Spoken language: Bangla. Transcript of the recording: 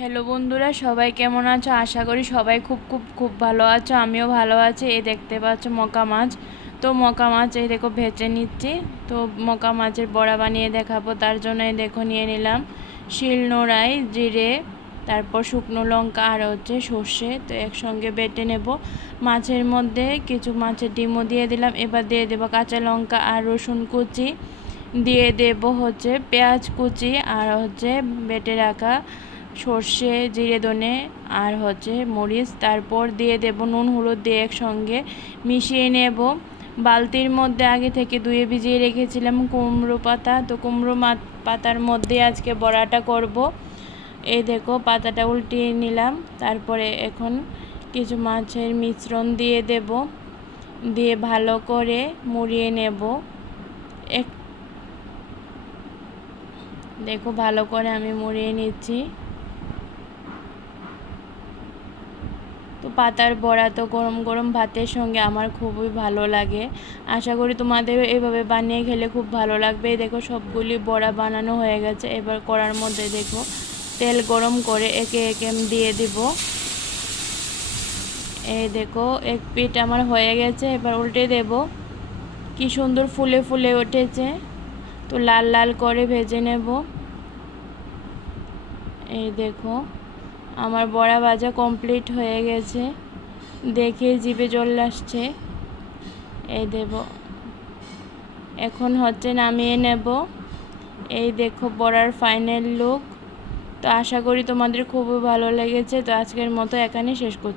হ্যালো বন্ধুরা, সবাই কেমন আছো? আশা করি সবাই খুব খুব খুব ভালো আছো। আমিও ভালো আছি। এই দেখতে পাচ্ছ মকা মাছ। তো মকা মাছ এই দেখো ভেজে নিচ্ছি। তো মকা মাছের বড়া বানিয়ে দেখাবো, তার জন্য এই দেখো নিয়ে নিলাম শিলনোড়ায় জিরে, তারপর শুকনো লঙ্কা আর সর্ষে। তো একসঙ্গে বেটে নেব। মাছের মধ্যে কিছু মাছের ডিমও দিয়ে দিলাম। এবার দিয়ে দেবো কাঁচা লঙ্কা আর রসুন কুচি, দিয়ে দেব পেঁয়াজ কুচি আর বেটে রাখা সর্ষে, জিরে, ধনে আর মরিচ। তারপর দিয়ে দেব নুন হলুদ দিয়ে একসঙ্গে মিশিয়ে নেব। বালতির মধ্যে আগে থেকে ধুয়ে ভিজিয়ে রেখেছিলাম কুমড়ো পাতা। তো কুমড়ো পাতার মধ্যে আজকে বড়াটা করব। এই দেখো পাতাটা উল্টিয়ে নিলাম। তারপরে এখন কিছু মাছের মিশ্রণ দিয়ে দেব, দিয়ে ভালো করে মুড়িয়ে নেব। দেখো ভালো করে আমি মুড়িয়ে নিচ্ছি। তো পাতার বড়া তো গরম গরম ভাতের সঙ্গে আমার খুবই ভালো লাগে। আশা করি তোমাদেরও এভাবে বানিয়ে খেলে খুব ভালো লাগবে। দেখো সবগুলি বড়া বানানো হয়ে গেছে। এবার কড়ার মধ্যে দেখো তেল গরম করে একে একে দিয়ে দিব। এই দেখো এক পিঠ আমার হয়ে গেছে, এবার উল্টে দেব। কি সুন্দর ফুলে ফুলে উঠেছে। তো লাল লাল করে ভেজে নেব। এই দেখো আমার বড়া ভাজা কমপ্লিট হয়ে গেছে, দেখে জিভে জল আসছে। এই দেব, এখন নামিয়ে নেব। এই দেখো বড়ার ফাইনাল লুক। তো আশা করি তোমাদের খুবই ভালো লেগেছে। তো আজকের মতো এখানে শেষ করছি।